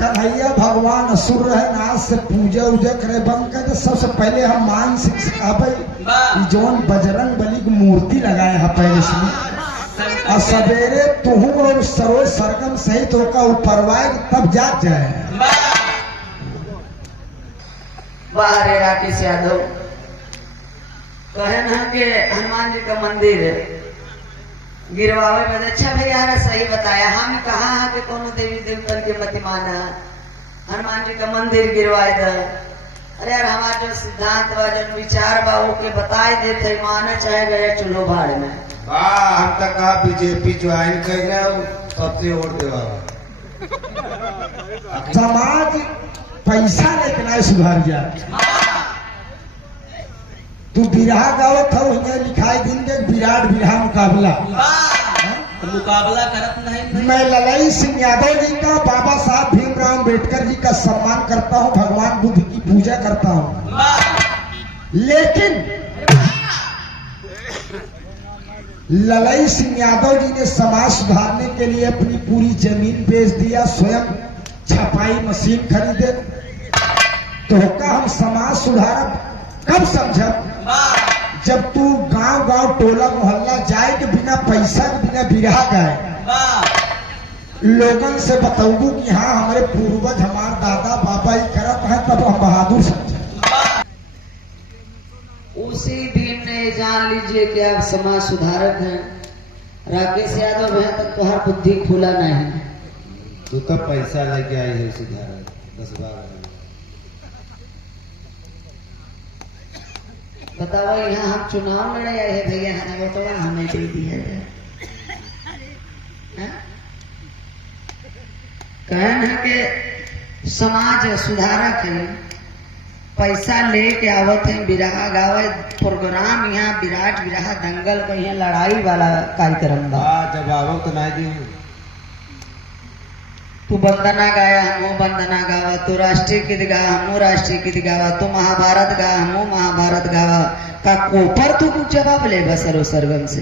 कन्हैया भगवान असुर रहे नाथ से पूजा उजा करे बंद कर। सबसे पहले हम मानसिक सिखाबे जौन बजरंग बली की मूर्ति लगाए है पहले से और सवेरे तुहू और सरोज सरगम सहित होकर उपरवाए तब जाग जाए। बाहर राकेश यादव कहे ना कि हनुमान जी का मंदिर गिरवावे में। अच्छा भैया सही बताया। हम कहा है कि कोनो देवी देवतन के मत माना, हनुमान जी का मंदिर गिरवाए द। अरे यार हमारा जो सिद्धांत बा जो विचार बा वो के बताए देते माने चाहे गए चूल्हो भाड़ में। हम तक कहा बीजेपी ज्वाइन कर रहे हो सबसे वोट देवा। समाज पैसा लेके ना सुधार जाए। तू बिरहा गावत हो लिखाई दिन के विराट बिरहा मुकाबला मुकाबला करत नहीं। मैं ललई सिंह यादव जी का बाबा साहब भीमराव अम्बेडकर जी का सम्मान करता हूँ, भगवान बुद्ध की पूजा करता हूँ, लेकिन ललई सिंह यादव जी ने समाज सुधारने के लिए अपनी पूरी जमीन बेच दिया, स्वयं छपाई मशीन खरीदे। तो का हम समाज सुधारक कब समझब जब तू गांव गांव टोला मोहल्ला जाए के बिना पैसा के बिना बिरहा गाए लोगन से बताऊंगू कि हाँ हमारे पूर्वज हमारे दादा बाबा ही करत है, तब हम बहादुर समझे। उसी दिन ने जान लीजिए कि आप समाज सुधारक हैं। राकेश यादव है तब तो हर बुद्धि खुला नहीं। तू तो पैसा लेके आई है सुधारक 10-12। बताओ यहाँ हम चुनाव लड़े आए हैं भैया, हमें तो हमें दे दिया जाए। कहना है कि समाज सुधारक है, पैसा लेके आवत है, बिरहा गावे प्रोग्राम यहाँ विराट बिरहा दंगल का यहाँ लड़ाई वाला कार्यक्रम बा। जब आवो तो नहीं दी। तू वंदना गाया हमो वंदना गावा, तू राष्ट्रीय गीत गा हमो राष्ट्रीय गीत गावा, तू महाभारत गा हमो महाभारत गावा। का कोपर तू कुछ जवाब ले बसरो सरगम से।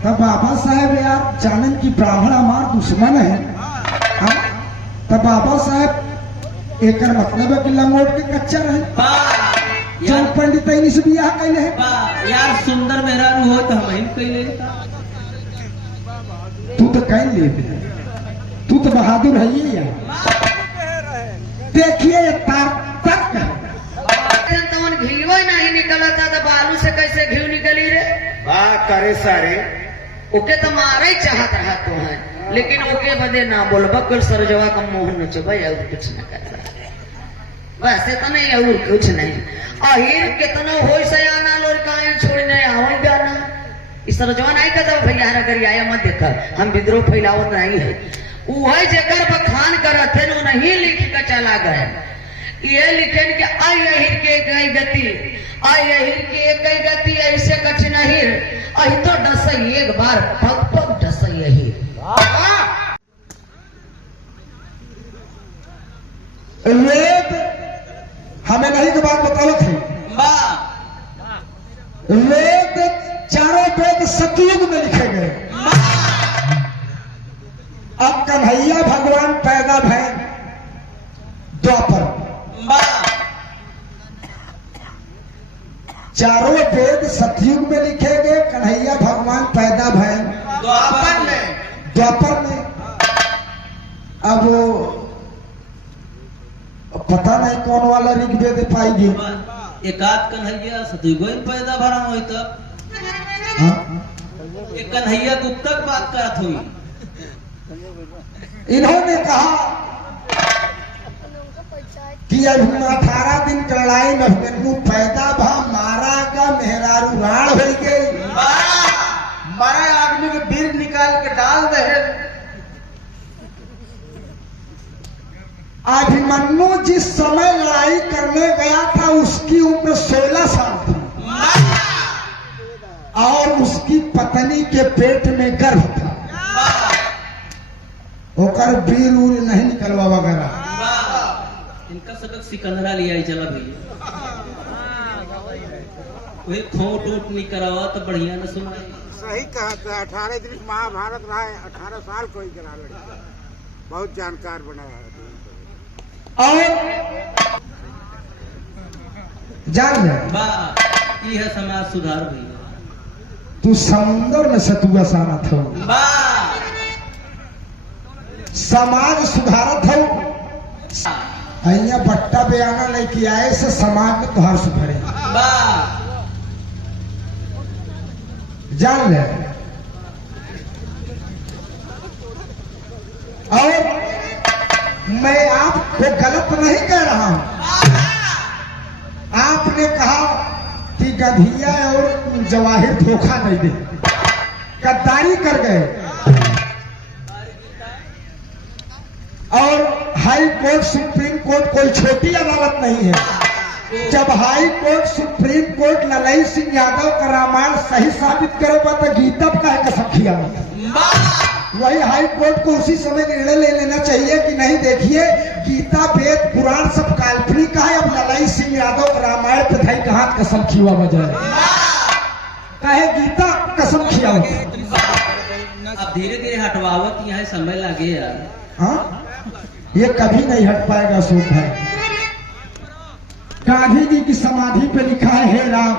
तब बाबा साहेब यार जानन की ब्राह्मण हमार दुश्मन है। तब बाबा साहेब एक मतलब है कि लंगोट के कच्चा रहे। जन पंडित से बियाह कैले है यार सुंदर मेहरारू हो तो हम कैले। तू तो कह ले, तू तो बहादुर है ये यार। देखिए ये तक घी नहीं निकला था तो बालू से कैसे घी निकली रे? करे सारे ओके तो मारे ही चाहत रहा तो है, लेकिन ओके बदे ना बोलबा कुल सरजवा का मोहन नचबा और कुछ न कर वैसे तो नहीं और कुछ नहीं। अहिर कितना हो सयाना लोर काहे छोड़ने आवल जाना इस सरजवा नहीं कहता भैया अगर आया मत देखा हम विद्रोह फैलावत नहीं है। वही जेकर बखान करत थे नो नहीं लिख के चला गए। ये लिखन के आई अहिर के एक गति, आई अहिर की एक गति ऐसे कठिन अहिर अहि तो डस एक बार पग पग डस अहिर। वेद हमें नहीं की बात बताओ थे। वेद चारों वेद सतयुग में लिखे गए। अब कन्हैया भगवान पैदा भय द्वापर। चारों वेद सतयुग में लिखे गए, कन्हैया भगवान पैदा भय द्वापर में। अब पता नहीं कौन वाला ऋग्वेद पाएगी। एकाध कन्हैया सतयुग में पैदा भरा हुई तब एक कन्हैया गुप्तक बात करत हुई। इन्होंने कहा कि अभी 18 दिन की लड़ाई में पैदा भा मारा का मेहरारू राण हो गई। मरे आदमी के बीर निकाल के डाल दे। अभिमन्यु जिस समय लड़ाई करने गया था उसकी उम्र 16 साल थी और उसकी पत्नी के पेट में गर्भ था। होकर वीर उर नहीं निकलवा वगैरह। इनका सबक सिकंदरा लिया चला भैया। वही खोट उठ नहीं करावा तो बढ़िया न सुनाई। सही कहा था। 18 दिन महाभारत रहा है, 18 साल कोई करा लड़का बहुत जानकार बना है। और जान ले बा ये है समाज सुधार भैया। तू समुंदर में सतुआ सानत हो, बा समाज सुधारत हो। अहिया बट्टा बयाना लेके आए से समाज में तुहार सुधरे। बा जान ले। और मैं आपको गलत नहीं कह रहा हूं। आपने कहा कि गधिया और जवाहिर धोखा नहीं दे, गद्दारी कर गए। और हाई कोर्ट सुप्रीम कोर्ट कोई छोटी अदालत नहीं है। जब हाई कोर्ट सुप्रीम कोर्ट ललई सिंह यादव का रामायण सही साबित करेगा तो गीता का है कसम खिया। वही हाई कोर्ट को उसी समय निर्णय ले लेना चाहिए कि नहीं देखिए गीता वेद पुराण सब काल्पनिक है, अब ललई सिंह यादव का रामायण पे धाई कहा कसम खिया बजाय कहे गीता कसम खिया। अब धीरे धीरे हटवावत यहाँ समय लगे यार। हाँ, ये कभी नहीं हट पाएगा अशोक भाई। गांधी जी की समाधि पे लिखा है हे राम।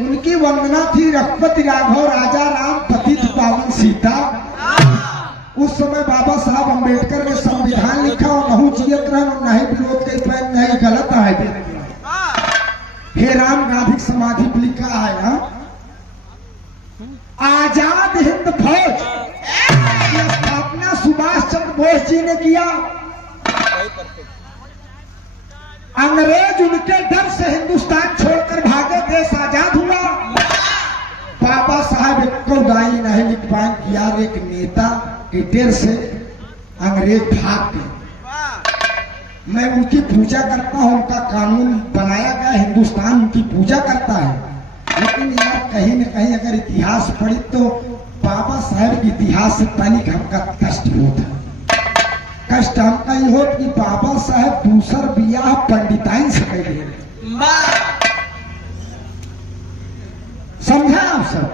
उनकी वंदना थी रघुपति राघव राजा राम पतित पावन सीता। उस समय बाबा साहब अम्बेडकर ने संविधान लिखा और नहु जियत रहे और नहीं विरोध के पैन नहीं गलत है। हे राम गांधी समाधि पे लिखा है ना, आजाद हिंद फौज की स्थापना सुभाष चंद्र बोस जी ने किया। अंग्रेज उनके डर से हिंदुस्तान छोड़कर भागे, देश आजाद हुआ। बाबा साहब एक दाई नहीं लिख पाए कि यार एक नेता के डर से अंग्रेज भाग गए। मैं उनकी पूजा करता हूं, उनका कानून बनाया गया, हिंदुस्तान उनकी पूजा करता है। लेकिन यार कहीं न कहीं अगर इतिहास पढ़ी तो बाबा साहब के इतिहास से तनिक हमका कष्ट होता है। कष्ट हमका ये हो कि बाबा साहब दूसर बियाह पंडिताइन से कर ले। समझा आप सब?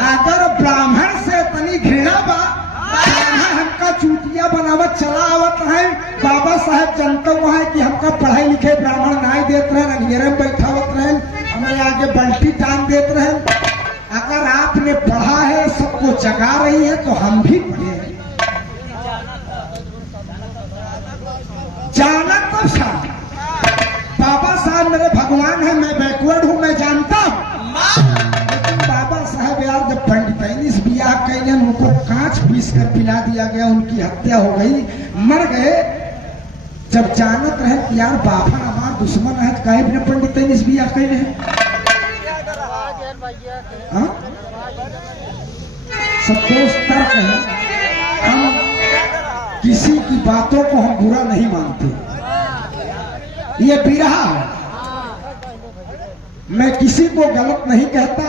अगर ब्राह्मण से तनी घृणा बा, ब्राह्मण हमका चूतिया बनावत चला आवत है। बाबा साहब जनता है कि हमका पढ़ाई लिखे ब्राह्मण नहीं देते रहे, अंधेरे में बैठावत रहे, हमें आगे बल्टी टांग देते रहे। अगर आपने पढ़ा है, सबको जगा रही है, तो हम भी पढ़े हैं। जाना तो साहब बाबा साहब मेरे भगवान है, मैं बैकवर्ड हूं, मैं जानता हूं। लेकिन बाबा साहब यार जब पंडिताइनी से बियाह कैले, उनको कांच पीस कर पिला दिया गया, उनकी हत्या हो गई, मर गए। जब जानत रहे कि यार बाबा हमारा दुश्मन है, तो कहे बिना पंडिताइनी से बियाह कैले हैं। सब दोस्त तर्क है। हम किसी की बातों को हम बुरा नहीं मानते, ये बिरहा है। मैं किसी को गलत नहीं कहता,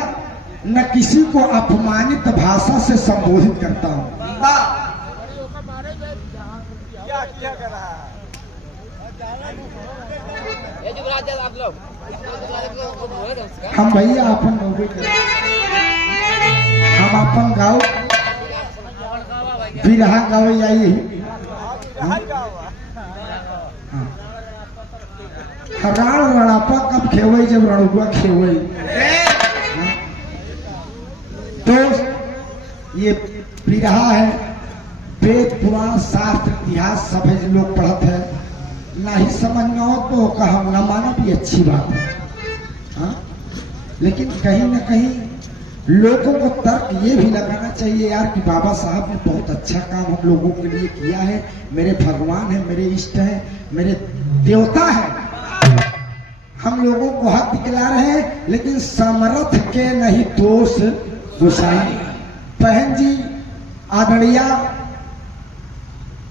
न किसी को अपमानित भाषा से संबोधित करता हूं। हम भैया अपन नौकरी करें, हम अपन गाँव बिरहा गाँव जाइए। राण रणापा कब खेवई, जब रणुआ खेवई। तो ये बिरहा है, वेद पुराण शास्त्र इतिहास सब है, लोग पढ़त है। ना ही समझ में हो तो हम न मानो भी अच्छी बात है। हाँ? लेकिन कहीं न कहीं लोगों को तर्क ये भी लगाना चाहिए यार कि बाबा साहब ने बहुत अच्छा काम हम लोगों के लिए किया है। मेरे भगवान है, मेरे इष्ट है, मेरे देवता है। हम लोगों को हक दिखला रहे हैं, लेकिन समर्थ के नहीं दोष गोसाई। बहन जी आदरणीय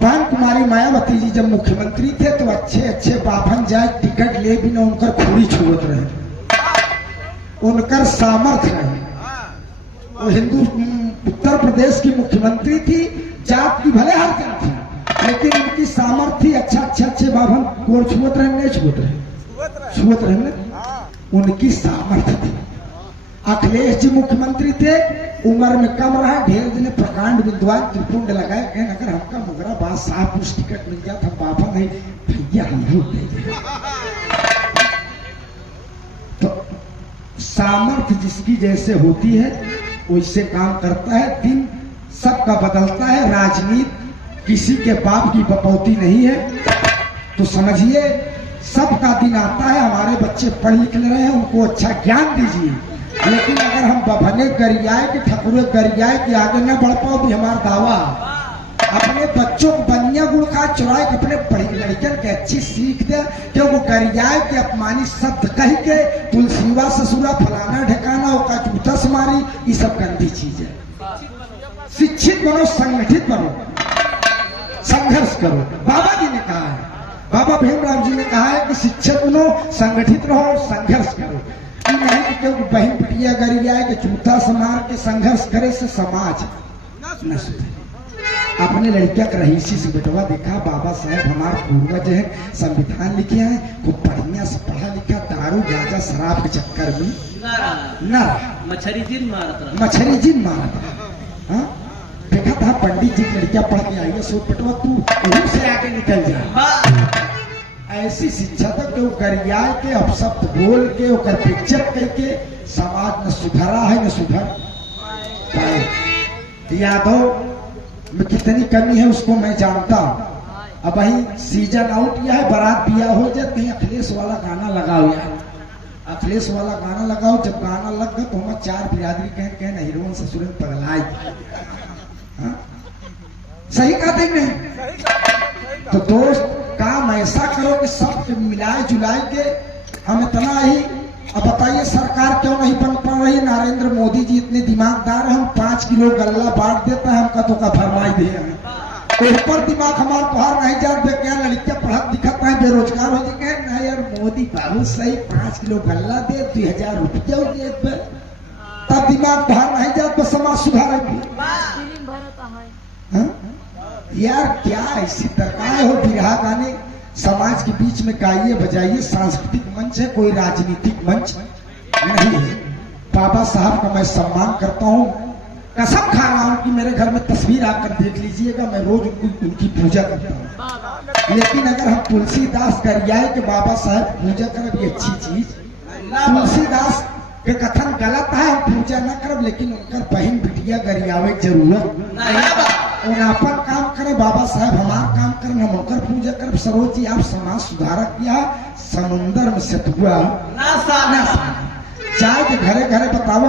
बहन कुमारी मायावती जी जब मुख्यमंत्री थे तो अच्छे अच्छे बाभन जाए टिकट ले भी न उनकर पूरी छुअत रहे, उनकर सामर्थ्य रहे। वो हिंदू उत्तर प्रदेश की मुख्यमंत्री थी, जात की भले हर जात थी, लेकिन उनकी सामर्थ्य अच्छे बाभन गोड़ छुअत रहे, नहीं छुअत रहे, छुअत रहे, उनकी सामर्थ्य थी। अखिलेश जी मुख्यमंत्री थे, उम्र में कम रहा, ढेर दिन प्रकांड विद्वान त्रिपुंड लगाए, कहें अगर हमका मुगरा बात साहब कुछ टिकट मिल जाता हम बाबा नहीं भैया हम तो सामर्थ्य जिसकी जैसे होती है वैसे काम करता है। दिन सबका बदलता है, राजनीति किसी के बाप की बपौती नहीं है। तो समझिए सबका दिन आता है, हमारे बच्चे पढ़ लिख रहे हैं, उनको अच्छा ज्ञान दीजिए। लेकिन अगर हम बभने गरियाए के ठकुरे गरियाए के आगे न बढ़ पाओ भी हमारा दावा। अपने बच्चों को बनिया गुड़ खा चुराए के अपने पढ़ी लड़कन के अच्छी सीख दे, क्योंकि गरियाए के अपमानित शब्द कह के तुलसीवा ससुरा फलाना ढकाना ओका जूता से मारी, ये सब गंदी चीज है। शिक्षित बनो, संगठित बनो, संघर्ष करो। बाबा जी ने कहा है, बाबा भीमराव जी ने कहा है कि शिक्षित बनो, संगठित रहो और संघर्ष करो। नहीं कि क्योंकि बहन पिटिया गरियाए के जूता से मार के संघर्ष करे से समाज न सुधरे। अपने लड़किया का रहीसी से बेटवा देखा, बाबा साहब हमारे पूर्वज है, संविधान लिखे हैं, खूब बढ़िया से पढ़ा लिखा, दारू गांजा शराब के चक्कर में न मछरी जिन मारत मछरी जिन मारत। हाँ देखा था पंडित जी लड़कियां पढ़ के आई है, सो बेटवा तू रूप से आगे निकल जा। ऐसी शिक्षा तक तो गरियाए के अपशब्द बोल के ओकर बेइज्जत करके समाज न सुधरा है न सुधर पाए। यादव में कितनी कमी है उसको मैं जानता हूँ। अब वही सीजन आउट या है, बारात बिया हो जाए, कहीं अखिलेश वाला गाना लगाओ यार, अखिलेश वाला गाना लगाओ। जब गाना लग गया तो हम चार बिरादरी कह ना हीरोइन ससुर पगलाई। सही कहते नहीं? तो दोस्त काम ऐसा करो कि सब मिलाए जुलाए के हम इतना ही। अब बताइए सरकार क्यों नहीं बन पा रही? नरेंद्र मोदी जी इतने दिमागदार हैं, हम 5 किलो गल्ला बांट देता है, हमका तो का फरमाई दे रहे हैं। ऊपर दिमाग हमारे बाहर नहीं जाते, क्या लड़कियां पढ़त लिखत है, बेरोजगार हो जाए नहीं यार मोदी बाबू सही 5 किलो गल्ला दे 2000 रुपया दे, तब दिमाग बाहर नहीं जाते, समाज सुधारेंगे। यार क्या ऐसी दरकार हो? बिरहा गाने समाज के बीच में गाइए बजाइए, सांस्कृतिक मंच है, कोई राजनीतिक मंच नहीं है। बाबा साहब का मैं सम्मान करता हूँ, कसम खा रहा हूँ कि मेरे घर में तस्वीर आकर देख लीजिएगा, मैं रोज उनकी पूजा करता हूँ। लेकिन अगर हम तुलसीदास गरियाए के बाबा साहब पूजा करें, ये अच्छी चीज। तुलसीदास के कथन गलत है, हम पूजा न करब, लेकिन उनका बहन बिटिया गरियावे जरूरत और अपन काम करें। बाबा साहब हमारा काम करें, हम उनकर पूजा करें। सरोज जी आप समाज सुधारक किया, समुन्दर में सतुआ चाय के घरे घरे बताओ,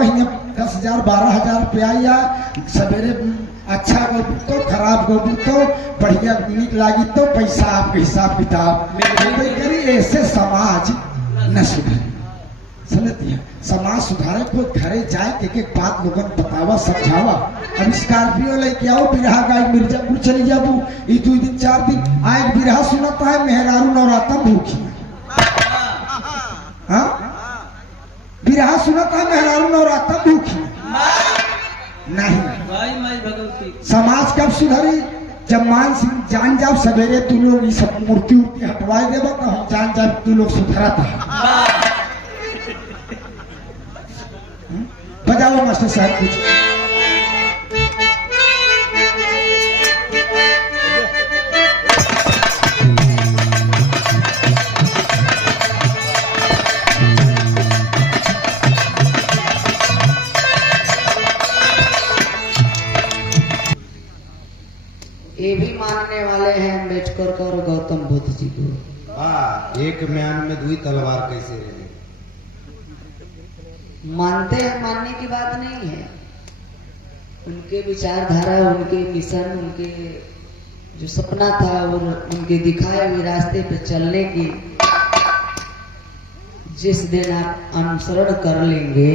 10,000 12,000 रुपया या सवेरे अच्छा गोबू तो खराब गोबू तो बढ़िया नीक लागी तो पैसा आपके हिसाब किताब करी, ऐसे समाज न सुधरे। समझती है? समाज सुधारे को घरे जाए, एक एक बात लोगन बतावा समझावा। अब स्कॉर्पियो लेके आओ, बिरहा गाय मिर्जापुर चली जाबू, 2 दिन 4 दिन आए बिरहा सुनता है, मेहरारू नवराता भूखी। हाँ बिरहा सुनता है, मेहरारू नवराता भूखी नहीं। समाज कब सुधरी? जब मान सिंह जान जाओ सवेरे तू लोग ये सब मूर्ति उर्ति हटवाए देवा, तो हम जान जाओ तू लोग सुधरा था। बजाओ मास्टर साहब कुछ। ये भी मानने वाले हैं अम्बेडकर को और गौतम बुद्ध जी को। हाँ, एक म्यान में 2 तलवार कैसे रहे? मानते हैं, मानने की बात नहीं है। उनके विचारधारा, उनके मिशन, उनके जो सपना था और उनके दिखाए हुए रास्ते पे चलने की जिस दिन आप अनुसरण कर लेंगे,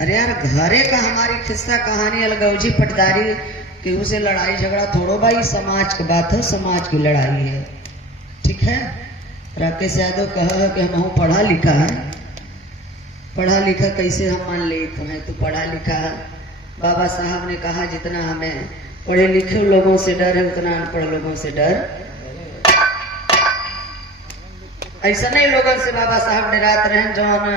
अरे यार घरे का हमारी किस्सा कहानी अलगौजी पटदारी केहू से लड़ाई झगड़ा थोड़ो भाई, समाज की बात है, समाज की लड़ाई है। ठीक है? राकेश यादव कहा कि हम पढ़ा लिखा है, पढ़ा लिखा कैसे हम मान ले तो है, तो पढ़ा लिखा। बाबा साहब ने कहा जितना हमें पढ़े लिखे लोगों से डर है, उतना अनपढ़ लोगों से डर ऐसा नहीं लोगों से बाबा साहब डरात रहे जौन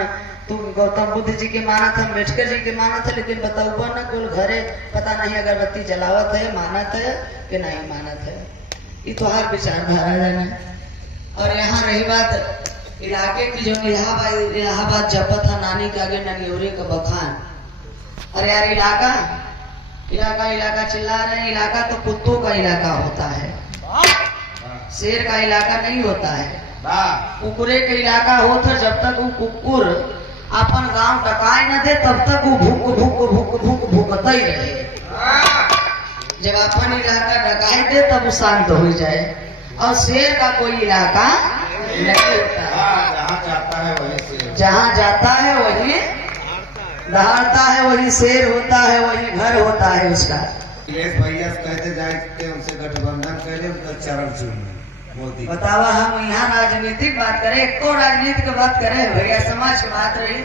तुम गौतम बुद्ध जी के मानत है, अम्बेडकर जी के मानत है, लेकिन बताओ ना कुल घरे पता नहीं अगरबत्ती जलावत है, मानत है कि नहीं मानत है। ये तो हर विचारधारा जाना। और यहाँ रही बात इलाके की, जो इलाहाबाद जपत था नानी के आगे ननियोरे का बखान। अरे यार इलाका इलाका इलाका चिल्ला रहे हैं। इलाका तो कुत्तों का इलाका होता है, शेर का इलाका नहीं होता है। कुकुरे का इलाका होता, जब तक वो कुकुर अपन गांव टकाए न दे तब तक वो भूक भूक भूक भूक भूकता ही रहे। जब अपन इलाका डकाए दे तब वो शांत हो जाए। और शेर का कोई इलाका नहीं होता, जहाँ जाता है वही दहाड़ता है, वही शेर होता है, वही घर होता है उसका। भैया कहते जाए उनसे गठबंधन करे, उनका चरण चूमे मोदी। बतावा हम यहाँ राजनीतिक बात करें, एक तो राजनीतिक बात करें भैया, समाज की बात रही,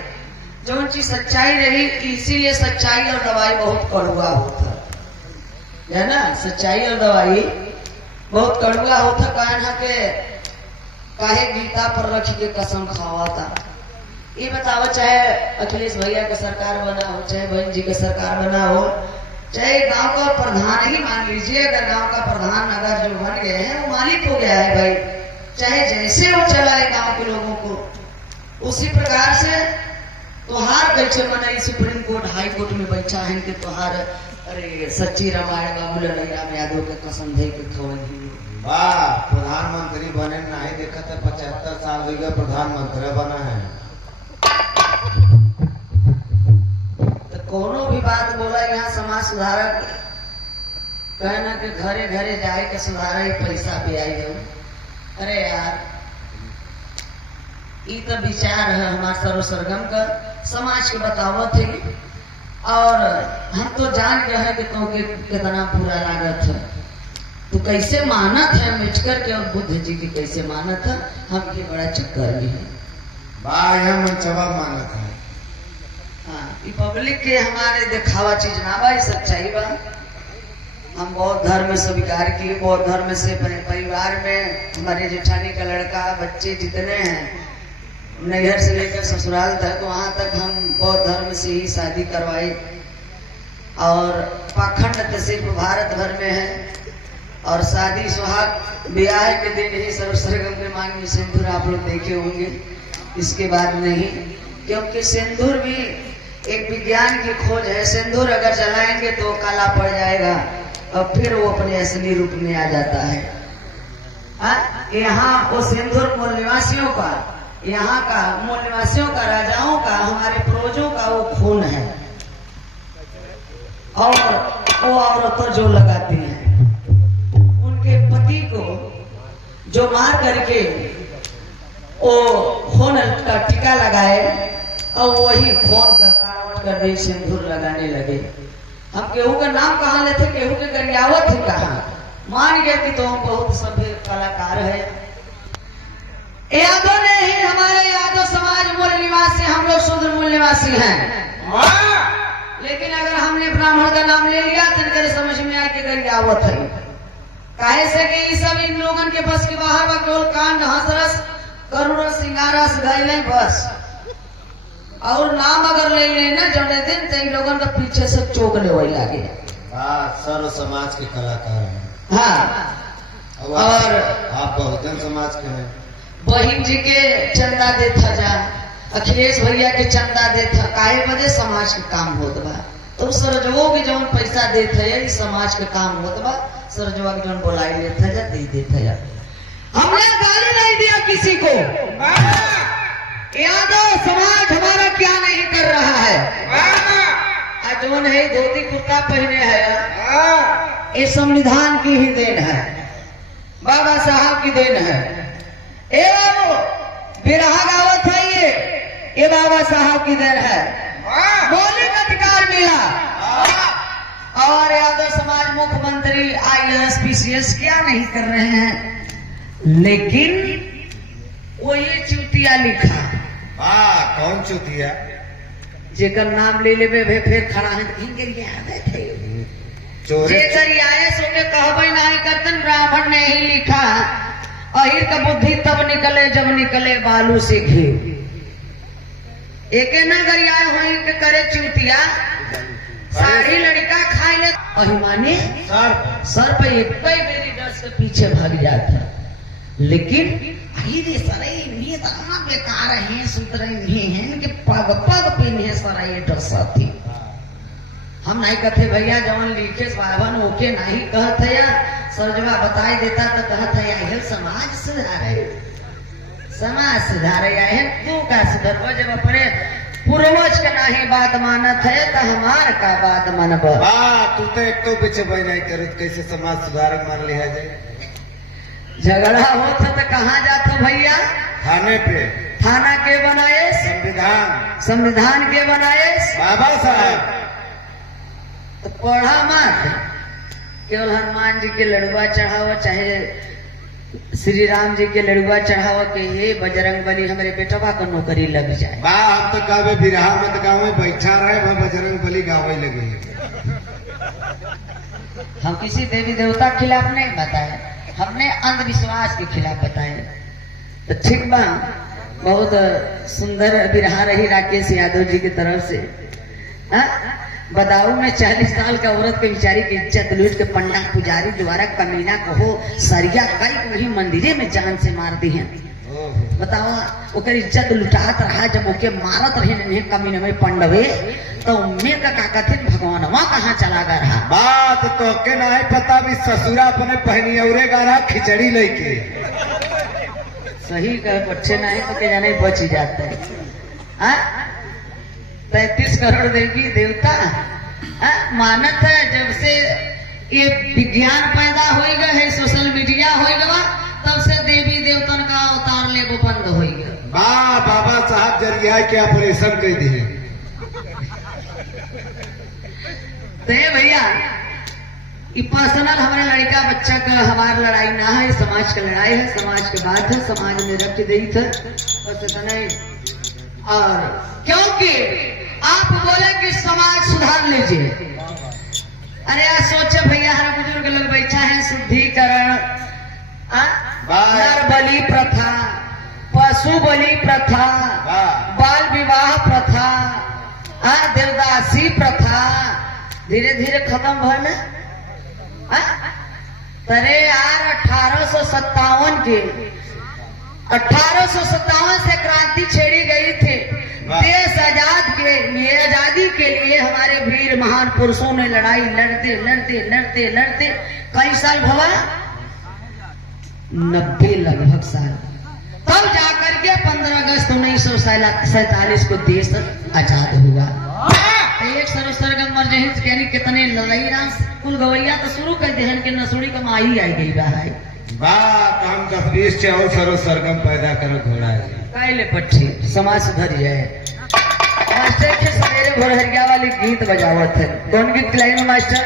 जो चीज सच्चाई रही, इसीलिए सच्चाई और दवाई बहुत कड़वा होता है ना। सच्चाई और दवाई बहुत कड़वा होता। कहना के काहे गीता पर रख के कसम खावा था। ये बताओ, चाहे अखिलेश भैया का सरकार बना हो, चाहे बहन जी का सरकार बना हो, चाहे गांव का प्रधान ही मान लीजिए, अगर गांव का प्रधान अगर जो बन गए हैं वो मालिक हो गया है भाई, चाहे जैसे वो चलाए गांव के लोगों को, उसी प्रकार से त्योहार कैसे मनाई। सुप्रीम कोर्ट हाई कोर्ट में बैठा है कि त्योहार, अरे सच्ची रामायण बाबू राम यादव के कसम दे के खवई। वाह, प्रधानमंत्री बने नहीं देखा था, 75 साल हो गया प्रधानमंत्री बना है। तो कोनो भी बात बोला यहाँ समाज सुधारक कहना कि घरे घरे जाए के सुधारा ही पैसा पे आई हो। अरे यार ये तो विचार है हमारा सर्व सरगम का, समाज के बतावत है। और हम तो जान गए हैं कि तो कितना बुरा लागत है। तो कैसे मानत है अम्बेडकर के और बुद्ध जी की कैसे मानत है, हम ये बड़ा चक्कर भी है। मनचवा मानत है। हाँ, ये पब्लिक के हमारे दिखावा चीज ना बा, सच्चाई बा। हम बौद्ध धर्म स्वीकार किए, बौद्ध धर्म से परिवार में हमारे जेठानी का लड़का बच्चे जितने हैं नैहर से लेकर ससुराल तक, वहां तक हम बौद्ध धर्म से ही शादी करवाई। और पाखंड तो सिर्फ भारत भर में है। और शादी सुहाग ब्याह के दिन ही सर्वसरगम के मांग में सिंदूर आप लोग देखे होंगे, इसके बाद नहीं, क्योंकि सिंदूर भी एक विज्ञान की खोज है। सिंदूर अगर जलाएंगे तो काला पड़ जाएगा और फिर वो अपने असली रूप में आ जाता है। यहाँ वो सिंदूर मूल निवासियों का, यहाँ का मूल निवासियों का, राजाओं का, हमारे पूर्वजों का वो खून है। और वो औरतें जो लगाती हैं उनके पति को जो मार करके वो खून का टीका लगाए और वही खून का कावट कर दे सिंदूर लगाने लगे। हम केहू का नाम कहाँ लेते, केहू के गरियावत है कहाँ, मान गए कि तो हम बहुत सभ्य कलाकार है। यादव ने ही, हमारे यादव समाज मूल निवासी, हम लोग शूद्र मूल निवासी हैं। लेकिन अगर हमने ब्राह्मण का नाम ले लिया तो इनके समझ में आए कि गरियावत है। काहे से कि ये सब इन लोगों के बस के बाहर बा, केवल कांड हंसरस करुण सिंगारस गए बस। और नाम अगर ले लेना जौने दिन तो इन लोगों का पीछे से चौक ले वही लागे। सर्व समाज के कलाकार हैं। हाँ, और आप बहुजन समाज के हैं। बहन जी के चंदा देता जा, अखिलेश भैया के चंदा देता, काहे बदे समाज के काम होत बा। तो सरजवो के जौन पैसा देते है समाज के काम होत बा, सरजवा के जौन बोलाई लेता जा दे देता जा। हमने गाली नहीं दिया किसी को। यादव समाज हमारा क्या नहीं कर रहा है। जौन है धोती कुर्ता पहने है, ये संविधान की ही देन है, बाबा साहब की देन है। बिरहा गावत है, ये बाबा साहब की देन है। मौलिक अधिकार मिला। और यादव समाज मुख्यमंत्री IAS PCS क्या नहीं कर रहे हैं, लेकिन वो ये चुतिया लिखा। कौन चुतिया? जेकर नाम ले लेबे वे फिर खड़ा है जेकर आए सो के कहबे नहीं करतन ब्राह्मण ने ही लिखा। अहिर का बुद्धि तब निकले जब निकले बालू से घी। एके न गरियाए होई के करे चूतिया सारी लड़का खाए ले अहिमानी सर पे एक बेरी डर से पीछे भाग जाता। लेकिन अहिरे सरे इन्हें तमा बेकार हैं सुतरे नहीं हैं इनके पग पग पे नहीं सरा ये डसा थी। हम नहीं कहते भैया जवान लिखे बाबन ओके नहीं कहते या सरजवा बताई देता तो कहते है समाज सुधारे समाज सुधारे है तू का सुधरवा जब अपने पूर्वज का नहीं बात मानत है तो हमार का बात मानब। तू तो एक तो पीछे भाई नहीं करत कैसे समाज सुधारक मान लिया जाए। झगड़ा होता तो कहाँ जाता भैया थाने पे। थाना के बनाए संविधान के बनाए बाबा साहब। तो पढ़ा मत केवल हनुमान जी के लड़ुआ चढ़ावा चाहे श्री राम जी के लड़ुआ चढ़ावा के हे बजरंग बली हमारे बेटवा को नौकरी लग जाए। हम तो गावे बिरहा मत गाँव में बैठा रहे वह बजरंग बली गावे लगे। हम किसी देवी देवता के खिलाफ नहीं बताए हमने अंधविश्वास के खिलाफ बताए। तो ठीक बा बहुत सुंदर बिरहा रही राकेश यादव जी की तरफ से। बदाऊ में 40 साल का औरत के बेचारी की इज्जत लूट के पंडा पुजारी द्वारा कमीना कहो सरिया कई वही मंदिरे में जान से मार दी है। बताओ ओकर इज्जत लुटात रहा जब ओके मारत रहे नहीं कमीने में पंडवे तो मेरे का कथिन भगवानवा कहाँ चला गया रहा। बात तो के नहीं पता भी ससुरा अपने पहनी औरे गा रहा खिचड़ी लेके। सही कहे बच्चे नहीं तो के जाने बच ही जाते हैं। 33 करोड़ देवी देवता मानत है जब से ये विज्ञान पैदा हो गया है सोशल मीडिया हो गया तब से देवी देवतन का अवतार लेबो बंद हो गया। बाबा साहब जरिया के ऑपरेशन कर दिए। तो भैया ये पर्सनल हमारे लड़का बच्चा का हमारी लड़ाई ना है समाज का लड़ाई है समाज के बात है समाज में रख दी थे बस नहीं। और क्योंकि आप बोले कि समाज सुधार लीजिए अरे यार सोचे भैया हर बुजुर्ग लोग बैठा है शुद्धिकरण नर बलि प्रथा पशु बलि प्रथा बाल विवाह प्रथा देवदासी प्रथा धीरे धीरे खत्म भल। अरे यार 1857 से क्रांति छेड़ी गई थी। देश आजाद के लिए आजादी के लिए हमारे वीर महान पुरुषों ने लड़ाई लड़ते लड़ते लड़ते लड़ते कई साल भवा 90 लगभग साल तब जाकर के 15 अगस्त 1947 को देश आजाद हुआ। एक सरगम मरजहिंस यानी कितने लड़ाई रास कुल गवैया तो शुरू कर दे के नसुड़ी कमाई आई गई है। बात हम 10-20 चाहो सरो सरगम पैदा करो घोड़ा कायले पट्टी समाज सुधर जाए। मास्टर के सवेरे भोरहरिया वाली गीत बजावत है कौन गीत लाइन मास्टर